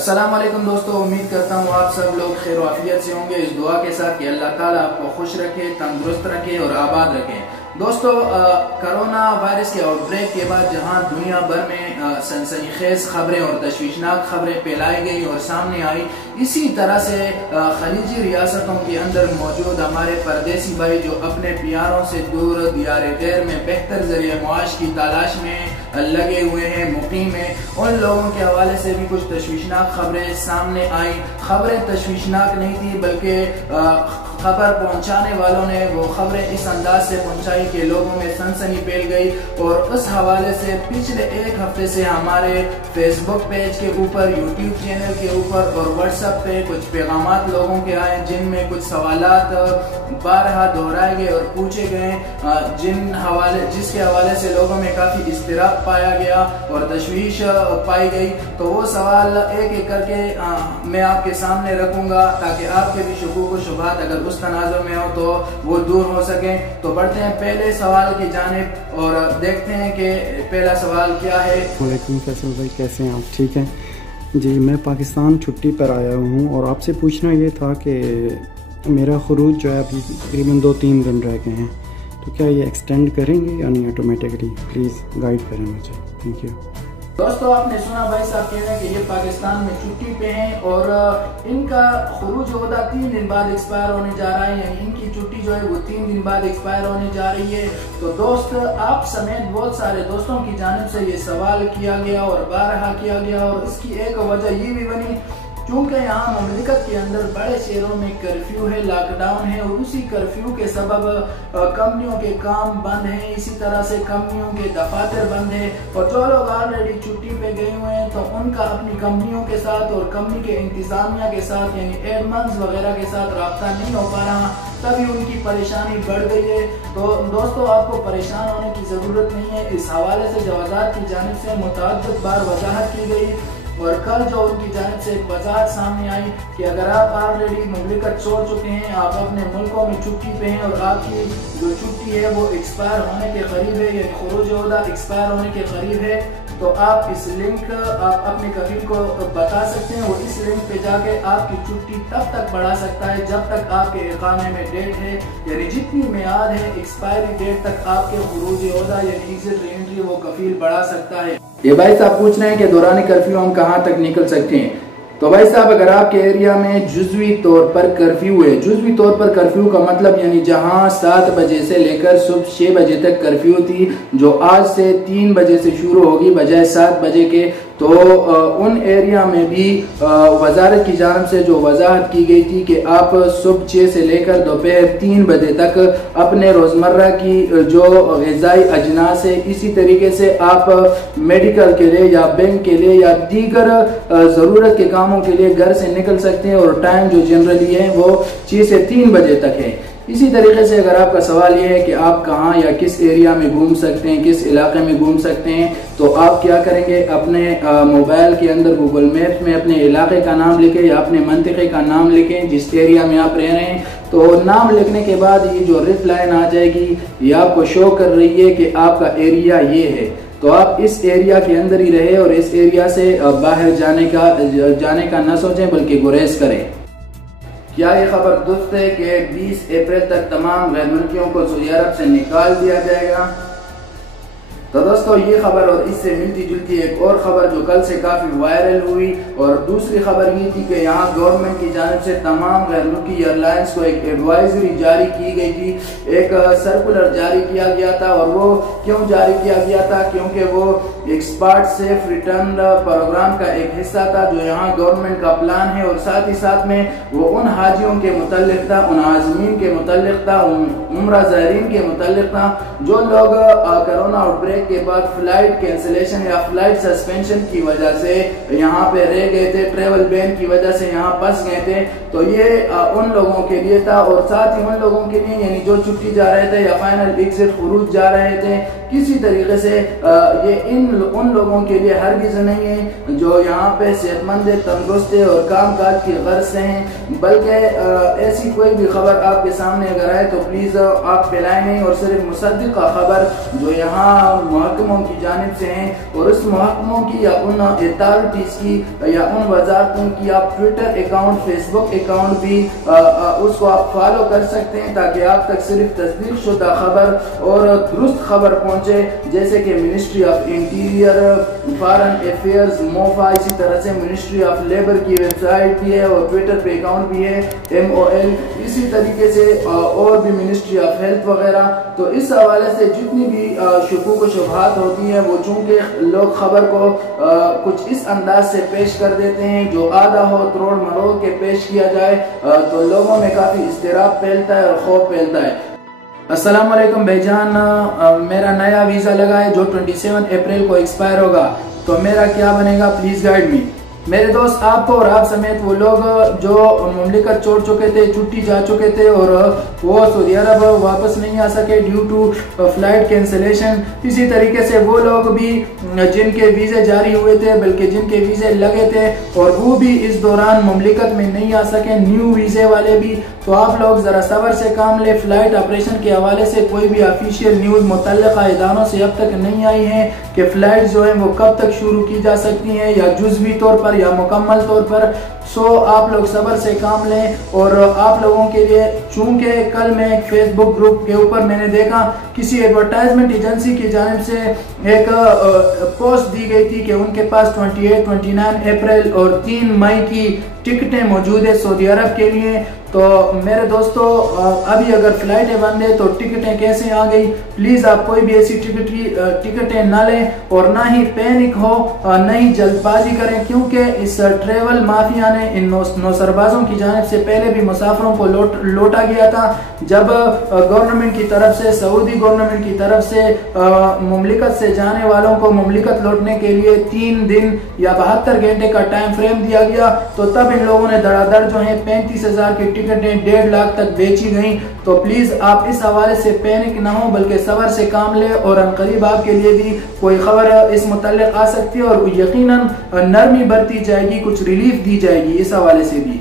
अस्सलाम वालेकुम दोस्तों, उम्मीद करता हूँ आप सब लोग खैर वाफियत से होंगे। इस दुआ के साथ कि अल्लाह ताला आपको खुश रखे, तंदुरुस्त रखे और आबाद रखे। दोस्तों, कोरोना वायरस के आउटब्रेक के बाद जहां दुनिया भर में सनसनीखेज खबरें और तशवीशनाक खबरें फैलाई गई और सामने आई, इसी तरह से खलीजी रियासतों के अंदर मौजूद हमारे परदेसी भाई जो अपने प्यारों से दूर दियार गैर में बेहतर जरिए मुआश की तलाश में लगे हुए हैं, मुकीम है, उन लोगों के हवाले से भी कुछ तशवीशनाक खबरें सामने आई। खबरें तशवीशनाक नहीं थी बल्कि खबर पहुंचाने वालों ने वो खबरें इस अंदाज से पहुंचाई कि लोगों में सनसनी फैल गई। और उस हवाले से पिछले एक हफ्ते से हमारे फेसबुक पेज के ऊपर, यूट्यूब चैनल के ऊपर और व्हाट्सएप पे कुछ पैगामात लोगों के आए जिनमें कुछ सवालात बारहा दोहराए गए और पूछे गए, जिसके हवाले से लोगों में काफी इस्तिराब पाया गया और तशवीश पाई गई। तो वो सवाल एक एक करके मैं आपके सामने रखूंगा ताकि आपके भी शुकूक व शुबहात अगर उस तनाज़ुर में हो तो वो दूर हो सके। तो बढ़ते हैं पहले सवाल की जानिब और देखते हैं कि पहला सवाल क्या है। वालेकुम फैसल भाई, कैसे हैं आप? ठीक हैं जी। मैं पाकिस्तान छुट्टी पर आया हूँ और आपसे पूछना ये था कि मेरा खरूज जो है अभी तकरीबन 2-3 दिन रह गए हैं, तो क्या ये एक्सटेंड करेंगे या नहीं ऑटोमेटिकली? प्लीज़ गाइड करें मुझे, थैंक यू। दोस्तों, आपने सुना भाई साहब कह रहे हैं कि ये पाकिस्तान में छुट्टी पे हैं और इनका खुरूज होदा 3 दिन बाद एक्सपायर होने जा रहा है, यानी इनकी छुट्टी जो है वो 3 दिन बाद एक्सपायर होने जा रही है। तो दोस्त, आप समेत बहुत सारे दोस्तों की जानिब से ये सवाल किया गया और बारहा किया गया और इसकी एक वजह ये भी बनी क्योंकि यहाँ ममलिकत के अंदर बड़े शहरों में कर्फ्यू है, लॉकडाउन है और उसी कर्फ्यू के सबब कंपनियों के काम बंद हैं, इसी तरह से कंपनियों के दफातर बंद है। और जो लोग ऑलरेडी छुट्टी पे गए हुए हैं तो उनका अपनी कंपनियों के साथ और कंपनी के इंतजामिया के साथ यानी एडमंस वगैरह के साथ रब्ता नहीं हो पा रहा, तभी उनकी परेशानी बढ़ गई है। तो दोस्तों, आपको परेशान होने की जरूरत नहीं है। इस हवाले से जवाजात की जानिब से मुतअद्दिद बार वजाहत की गई और कल जो उनकी जानिब से एक वजाहत सामने आई कि अगर आप ऑलरेडी मुमलिकत छोड़ चुके हैं, आप अपने मुल्कों में छुट्टी पे हैं और आपकी जो छुट्टी है वो एक्सपायर होने के करीब है, यानी खुरूज ओहदा एक्सपायर होने के करीब है, तो आप इस लिंक आप अपने कफील को बता सकते हैं। वो इस लिंक पे जाके आपकी छुट्टी तब तक बढ़ा सकता है जब तक आपके इकामे में डेट है, यानी जितनी मियाद है एक्सपायरी डेट तक आपके खुरूज ओहदा यानी एग्जिट री एंट्री वो कफील बढ़ा सकता है। ये भाई साहब पूछ रहे हैं कि दौरान कर्फ्यू हम कहाँ तक निकल सकते हैं। तो भाई साहब, अगर आपके एरिया में जुज़वी तौर पर कर्फ्यू है, जुज़वी तौर पर कर्फ्यू का मतलब यानी जहां 7 बजे से लेकर सुबह 6 बजे तक कर्फ्यू थी, जो आज से 3 बजे से शुरू होगी बजाय 7 बजे के, तो उन एरिया में भी वजारत की जानिब से जो वजाहत की गई थी कि आप सुबह 6 से लेकर दोपहर 3 बजे तक अपने रोजमर्रा की जो ग़िज़ाई अजनास है, इसी तरीके से आप मेडिकल के लिए या बैंक के लिए या दीगर ज़रूरत के कामों के लिए घर से निकल सकते हैं और टाइम जो जनरली है वो 6 से 3 बजे तक है। इसी तरीके से अगर आपका सवाल ये है कि आप कहाँ या किस एरिया में घूम सकते हैं, किस इलाके में घूम सकते हैं, तो आप क्या करेंगे, अपने मोबाइल के अंदर गूगल मैप्स में अपने इलाके का नाम लिखें या अपने मंतिके का नाम लिखें जिस एरिया में आप रह रहे हैं। तो नाम लिखने के बाद ये जो रिप लाइन आ जाएगी ये आपको शो कर रही है कि आपका एरिया ये है, तो आप इस एरिया के अंदर ही रहे और इस एरिया से बाहर जाने का न सोचें बल्कि गुरेज करें। क्या ये खबर दुरुस्त है कि 20 अप्रैल तक तमाम गैर मुल्कियों को सऊदी अरब से निकाल दिया जाएगा? तो दोस्तों, ये खबर और इससे मिलती जुलती एक और खबर जो कल से काफी वायरल हुई और दूसरी खबर ये थी कि यहाँ गवर्नमेंट की जानिब से तमाम गैर मुल्की एयरलाइंस को एक एडवाइजरी जारी की गई थी, एक सर्कुलर जारी किया गया था। और वो क्यों जारी किया गया था? क्योंकि वो एक्सपर्ट सेफ रिटर्न प्रोग्राम का एक हिस्सा था जो यहाँ गवर्नमेंट का प्लान है और साथ ही साथ में वो उन हाजियों के मुतल्लिक था, उन आज़मीन के मुतल्लिक था, उम्रा ज़ायरीन के मुतल्लिक था जो लोग कोरोना आउटब्रेक के बाद फ्लाइट कैंसिलेशन या फ्लाइट सस्पेंशन की वजह से यहाँ पे रह गए थे, ट्रेवल बैन की वजह से यहाँ फंस गए थे। तो ये उन लोगों के लिए था और साथ ही उन लोगों के लिए यानी जो छुट्टी जा रहे थे या फाइनल एग्जिट खुरूज जा रहे थे किसी तरीके से ये उन लोगों के लिए हरगिज़ नहीं है जो यहाँ पे सेहतमंद है, तंदुरुस्त है और कामकाज की गर्ज से हैं, बल्कि ऐसी कोई भी खबर आपके सामने अगर आए तो प्लीज़ आप फैलाएं नहीं, और सिर्फ मुसद्दिक़ा खबर जो यहाँ महकमों की जानिब से हैं और उस महकमों की या उन अथॉरिटीज़ की या उन वजारतों की आप ट्विटर अकाउंट, फेसबुक अकाउंट भी उसको आप फॉलो कर सकते हैं, ताकि आप तक सिर्फ तस्दीक शुदा खबर और दुरुस्त खबर पहुँचे, जैसे कि ministry of interior, foreign affairs, MOFA, इसी तरह से मिनिस्ट्री ऑफ लेबर की वेबसाइट भी है और ट्विटर पे अकाउंट भी है MOL, इसी तरीके से और भी मिनिस्ट्री ऑफ हेल्थ वगैरह। तो इस हवाले से जितनी भी शुकूक व शुबहात होती हैं वो चूँकि लोग खबर को कुछ इस अंदाज से पेश कर देते हैं जो आधा हो तोड़ मरोड़ के पेश किया जाए, तो लोगों में काफ़ी इस्तिराब फैलता है और खौफ फैलता है। अस्सलाम वालेकुम भाईजान, मेरा नया वीज़ा लगा है जो 27 अप्रैल को एक्सपायर होगा, तो मेरा क्या बनेगा, प्लीज़ गाइड मी। मेरे दोस्त, आपको और आप समेत वो लोग जो मुमलिकत छोड़ चुके थे, छुट्टी जा चुके थे और वो सऊदी अरब वापस नहीं आ सके ड्यू टू फ्लाइट कैंसिलेशन, इसी तरीके से वो लोग भी जिनके वीज़े जारी हुए थे, बल्कि जिनके वीज़े लगे थे और वो भी इस दौरान मुमलिकत में नहीं आ सके, न्यू वीज़े वाले भी, तो आप लोग ज़रा सब्र से काम ले। फ्लाइट ऑपरेशन के हवाले से कोई भी ऑफिशियल न्यूज़ मुतल्लिका इदारों से अब तक नहीं आई है कि फ़्लाइट जो है वो कब तक शुरू की जा सकती हैं, या जुज़वी तौर पर या मुकम्मल तौर पर। सो आप लोग सब्र से काम लें। और आप लोगों के लिए, चूंकि कल मैं एक फेसबुक ग्रुप के ऊपर मैंने देखा किसी एडवर्टाइजमेंट एजेंसी की जानिब से एक पोस्ट दी गई थी कि उनके पास 28, 29 अप्रैल और 3 मई की टिकटें मौजूद है सऊदी अरब के लिए। तो मेरे दोस्तों, अभी अगर फ्लाइटें बंद है तो टिकटें कैसे आ गई? प्लीज़ आप कोई भी ऐसी टिकटें ना लें और ना ही पैनिक हो, ना ही जल्दबाजी करें, क्योंकि इस ट्रेवल माफिया ने इन नौसरबाजों की जानिब से पहले भी मुसाफिरों को लौटा गया था, जब गवर्नमेंट की तरफ से, सऊदी गवर्नमेंट की तरफ से मुमलिकत से जाने वालों को मुमलिकत लौटने के लिए 3 दिन या 72 घंटे का टाइम फ्रेम दिया गया। तो तब इन लोगों ने धड़ाधड़ जो है 35,000 की टिकटें 1.5 लाख तक बेची गई। तो प्लीज आप इस हवाले से पैनिक ना हो, बल्कि सब्र से काम ले, और अनकरीब आपके लिए भी कोई खबर इस मुतल्लिक आ सकती है और यकीनन नरमी बरती जाएगी, कुछ रिलीफ दी जाएगी इस हवाले से भी।